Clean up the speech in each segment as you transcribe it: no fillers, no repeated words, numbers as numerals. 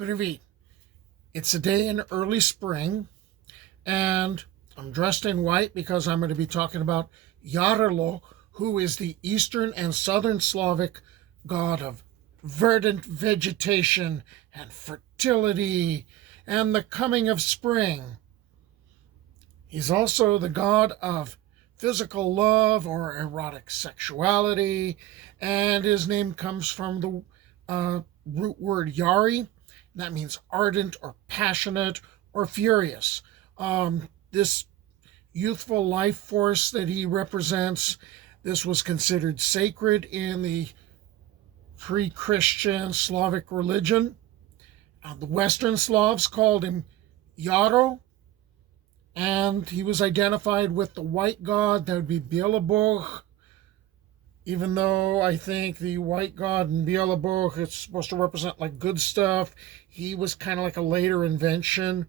Привет. It's a day in early spring, and I'm dressed in white because I'm going to be talking about Yarilo, who is the Eastern and Southern Slavic god of verdant vegetation and fertility and the coming of spring. He's also the god of physical love or erotic sexuality, and his name comes from the root word yari. That means ardent or passionate or furious. This youthful life force that he represents, this was considered sacred in the pre-Christian Slavic religion. The Western Slavs called him Yaro, and he was identified with the white god, that would be Bielebog, even though I think the white god in Bielebog is supposed to represent like good stuff. He was kind of like a later invention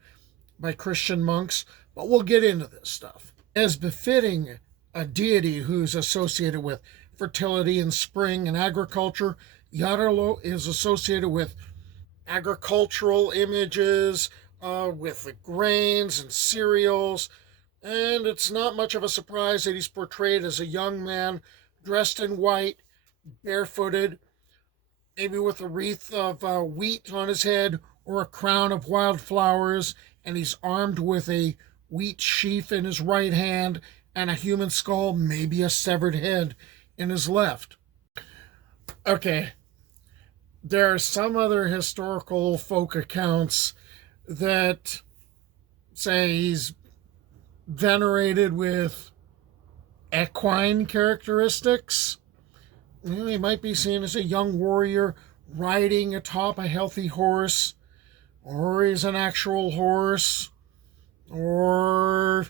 by Christian monks, but we'll get into this stuff. As befitting a deity who's associated with fertility and spring and agriculture, Yarilo is associated with agricultural images, with the grains and cereals, and it's not much of a surprise that he's portrayed as a young man dressed in white, barefooted, maybe with a wreath of wheat on his head or a crown of wildflowers, and he's armed with a wheat sheaf in his right hand and a human skull, maybe a severed head, in his left. Okay, there are some other historical folk accounts that say he's venerated with equine characteristics. He might be seen as a young warrior riding atop a healthy horse, or he's an actual horse, or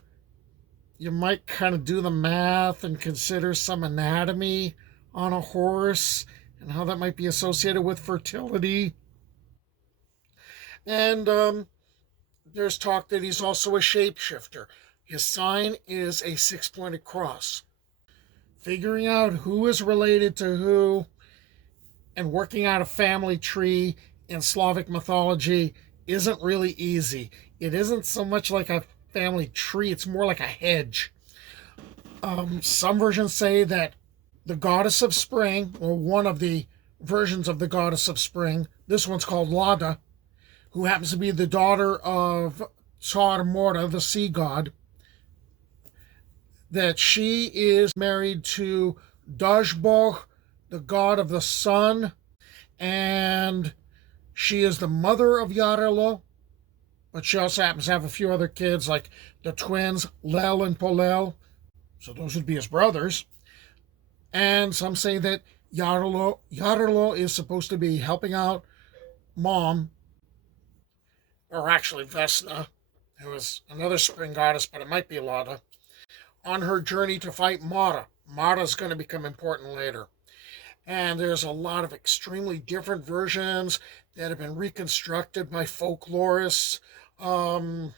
you might kind of do the math and consider some anatomy on a horse and how that might be associated with fertility. And there's talk that he's also a shapeshifter. His sign is a six-pointed cross. Figuring out who is related to who and working out a family tree in Slavic mythology isn't really easy. It isn't so much like a family tree, it's more like a hedge. Some versions say that the goddess of spring, or one of the versions of the goddess of spring, this one's called Lada, who happens to be the daughter of Tsar Mora, the sea god, that she is married to Dajbog, the god of the sun, and she is the mother of Yarilo, but she also happens to have a few other kids, like the twins, Lel and Polel, so those would be his brothers. And some say that Yarilo is supposed to be helping out Mom, or actually Vesna, who is another spring goddess, but it might be Lada, on her journey to fight Mara. Mara's going to become important later. And there's a lot of extremely different versions that have been reconstructed by folklorists. But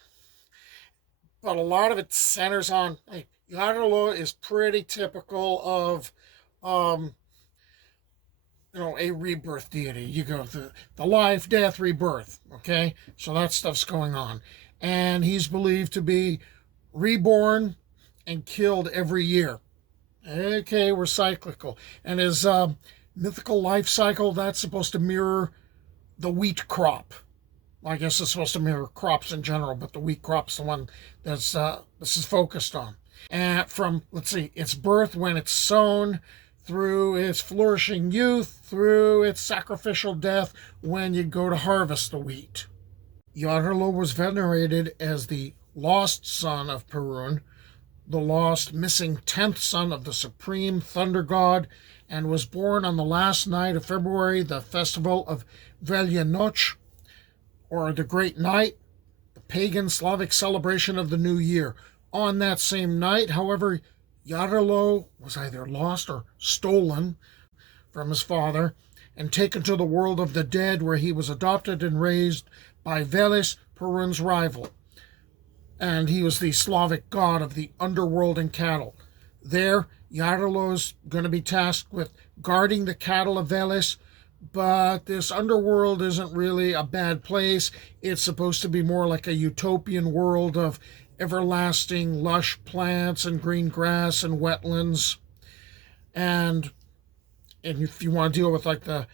a lot of it centers on, hey, Yarilo is pretty typical of, a rebirth deity. You go the life, death, rebirth, okay? So that stuff's going on. And he's believed to be reborn and killed every year. Okay, we're cyclical. And his mythical life cycle, that's supposed to mirror the wheat crop. I guess it's supposed to mirror crops in general, but the wheat crop's the one that's this is focused on. And from, let's see, its birth when it's sown, through its flourishing youth, through its sacrificial death when you go to harvest the wheat. Yarilo was venerated as the lost son of Perun, the lost missing 10th son of the supreme thunder god, and was born on the last night of February, the festival of Velya Noch, or the Great Night, the pagan Slavic celebration of the new year. On that same night, however, Yarilo was either lost or stolen from his father and taken to the world of the dead, where he was adopted and raised by Veles, Perun's rival. And he was the Slavic god of the underworld and cattle. There, Yarilo's going to be tasked with guarding the cattle of Veles, but this underworld isn't really a bad place. It's supposed to be more like a utopian world of everlasting lush plants and green grass and wetlands. And if you want to deal with like the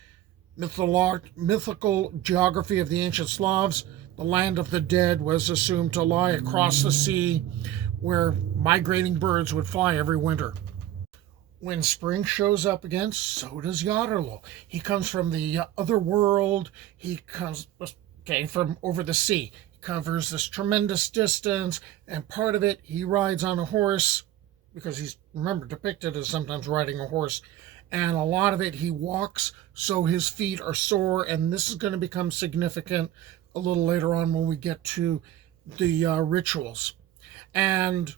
mythical geography of the ancient Slavs, the land of the dead was assumed to lie across the sea where migrating birds would fly every winter. When spring shows up again, so does Yarilo. He comes from the other world. He comes from over the sea. He covers this tremendous distance, and part of it he rides on a horse because he's, remember, depicted as sometimes riding a horse, and a lot of it he walks, so his feet are sore, and this is going to become significant a little later on when we get to the rituals. And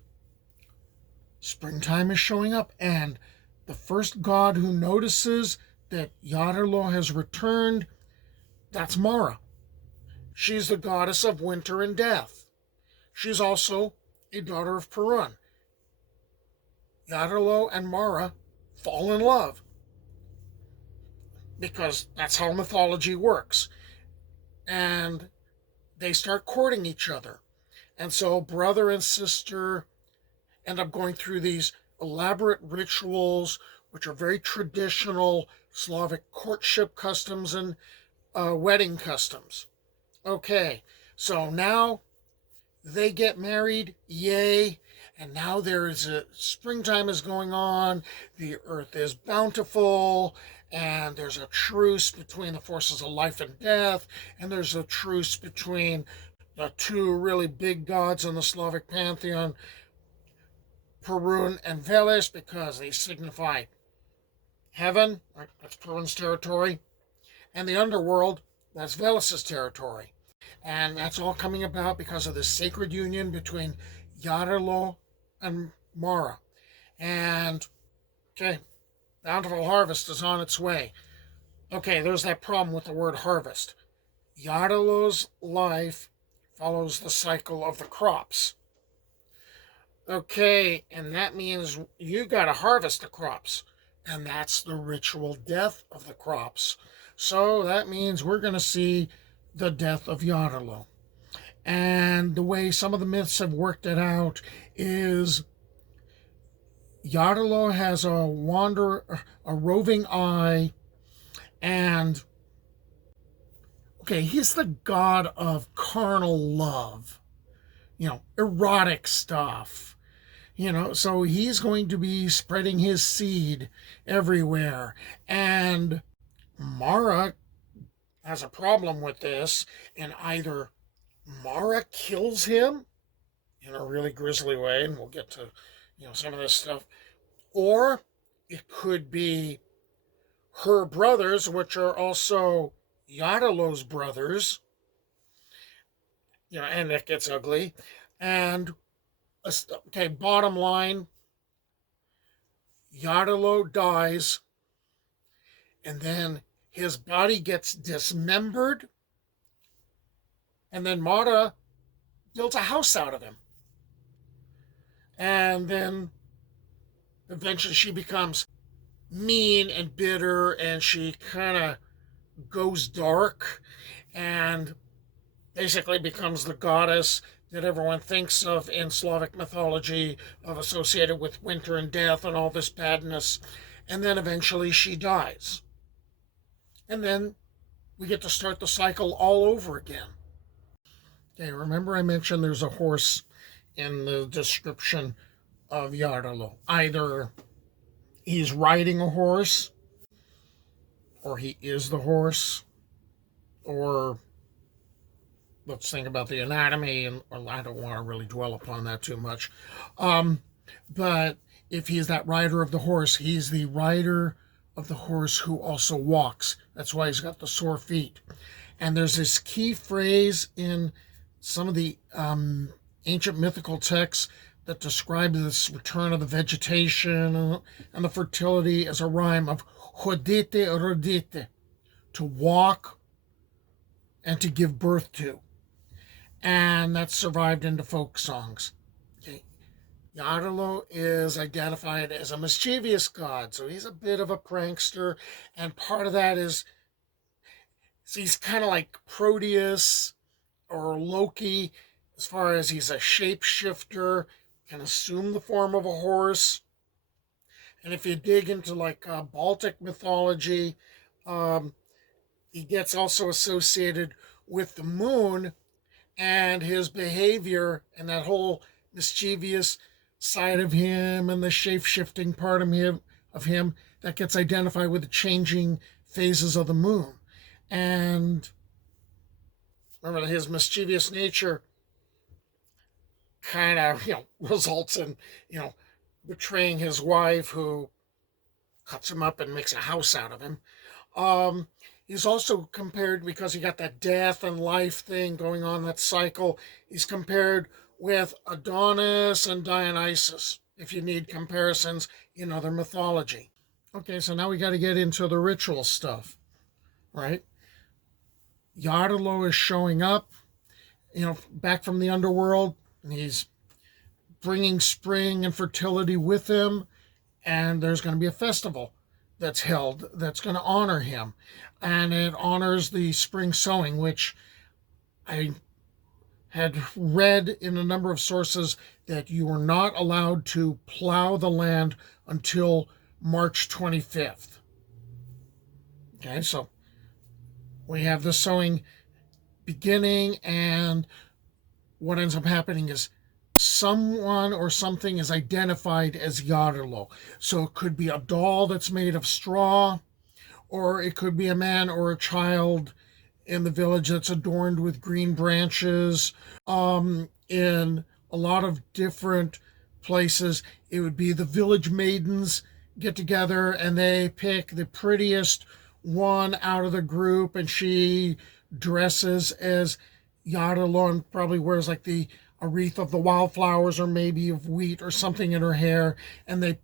springtime is showing up, and the first god who notices that Yarilo has returned, that's Mara. She's the goddess of winter and death. She's also a daughter of Perun. Yarilo and Mara fall in love because that's how mythology works. And they start courting each other. And so brother and sister end up going through these elaborate rituals, which are very traditional Slavic courtship customs and wedding customs. Okay, so now they get married, yay, and now springtime is going on, the earth is bountiful, and there's a truce between the forces of life and death, and there's a truce between the two really big gods in the Slavic pantheon, Perun and Veles, because they signify heaven, that's Perun's territory, and the underworld, that's Veles' territory. And that's all coming about because of this sacred union between Yarilo and Mara. And, okay, bountiful harvest is on its way. Okay, there's that problem with the word harvest. Yarilo's life follows the cycle of the crops. Okay, and that means you got to harvest the crops. And that's the ritual death of the crops. So that means we're going to see the death of Yarilo. And the way some of the myths have worked it out is Yarilo has a roving eye, and okay, he's the god of carnal love, erotic stuff, so he's going to be spreading his seed everywhere. And Mara has a problem with this, and either Mara kills him in a really grisly way, and we'll get to some of this stuff, or it could be her brothers, which are also Yarilo's brothers, and it gets ugly. And okay, bottom line, Yarilo dies, and then his body gets dismembered, and then Mara built a house out of him. And then eventually she becomes mean and bitter, and she kind of goes dark and basically becomes the goddess that everyone thinks of in Slavic mythology, of associated with winter and death and all this badness. And then eventually she dies. And then we get to start the cycle all over again. Okay, remember I mentioned there's a horse in the description of Yarilo. Either he's riding a horse, or he is the horse, or let's think about the anatomy, and I don't want to really dwell upon that too much. But if he's that rider of the horse, he's the rider of the horse who also walks. That's why he's got the sore feet. And there's this key phrase in some of the ancient mythical texts that describe this return of the vegetation and the fertility as a rhyme of hodite rodite, to walk and to give birth to. And that's survived into folk songs. Okay. Yarilo is identified as a mischievous god, so he's a bit of a prankster, and part of that is So he's kind of like Proteus or Loki, as far as he's a shapeshifter, can assume the form of a horse. And if you dig into like Baltic mythology, um, he gets also associated with the moon and his behavior and that whole mischievous side of him and the shape shifting part of him that gets identified with the changing phases of the moon. And remember, his mischievous nature kind of, results in, you know, betraying his wife, who cuts him up and makes a house out of him. Um, he's also compared, because he got that death and life thing going on, that cycle. He's compared with Adonis and Dionysus, if you need comparisons in other mythology. Okay, so now we got to get into the ritual stuff, right? Yarilo is showing up, back from the underworld, and he's bringing spring and fertility with him, and there's going to be a festival that's held that's going to honor him, and it honors the spring sowing, which I had read in a number of sources that you were not allowed to plow the land until March 25th. Okay, so we have the sowing beginning, and what ends up happening is someone or something is identified as Yarilo. So it could be a doll that's made of straw, or it could be a man or a child in the village that's adorned with green branches. In a lot of different places, it would be the village maidens get together and they pick the prettiest one out of the group, and she dresses as Yarilo and probably wears like a wreath of the wildflowers or maybe of wheat or something in her hair, and they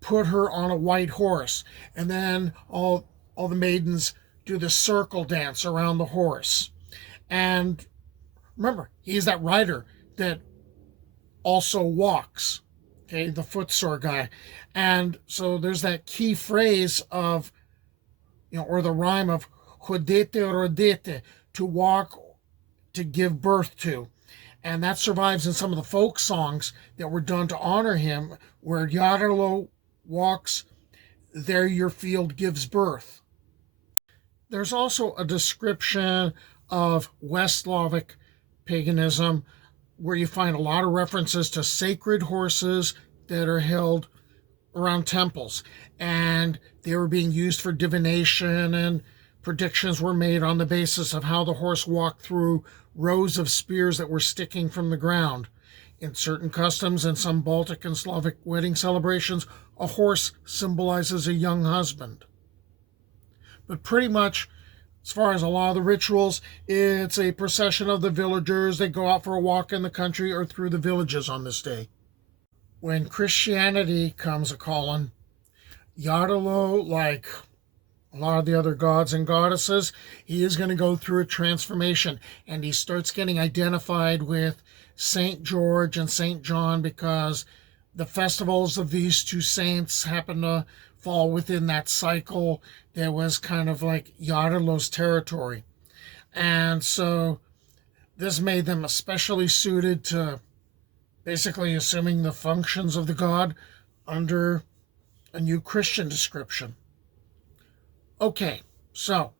put her on a white horse, and then all the maidens do the circle dance around the horse. And remember, he's that rider that also walks, okay, the footsore guy. And so there's that key phrase of, or the rhyme of hodete rodete, to walk, to give birth to. And that survives in some of the folk songs that were done to honor him, where Yarilo walks, there your field gives birth. There's also a description of West Slavic paganism where you find a lot of references to sacred horses that are held around temples, and they were being used for divination, and predictions were made on the basis of how the horse walked through rows of spears that were sticking from the ground. In certain customs and some Baltic and Slavic wedding celebrations, a horse symbolizes a young husband. But pretty much, as far as a lot of the rituals, it's a procession of the villagers. They go out for a walk in the country or through the villages on this day. When Christianity comes a calling, Yarilo, like a lot of the other gods and goddesses, he is going to go through a transformation, and he starts getting identified with Saint George and Saint John, because the festivals of these two saints happen to fall within that cycle that was kind of like Yarilo's territory. And so this made them especially suited to basically assuming the functions of the god under a new Christian description. Okay, so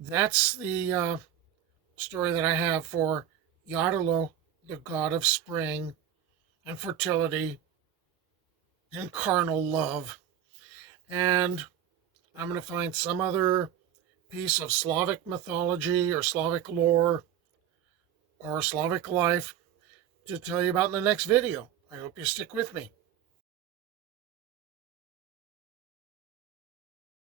that's the story that I have for Yarilo, the god of spring and fertility and carnal love. And I'm going to find some other piece of Slavic mythology or Slavic lore or Slavic life to tell you about in the next video. I hope you stick with me.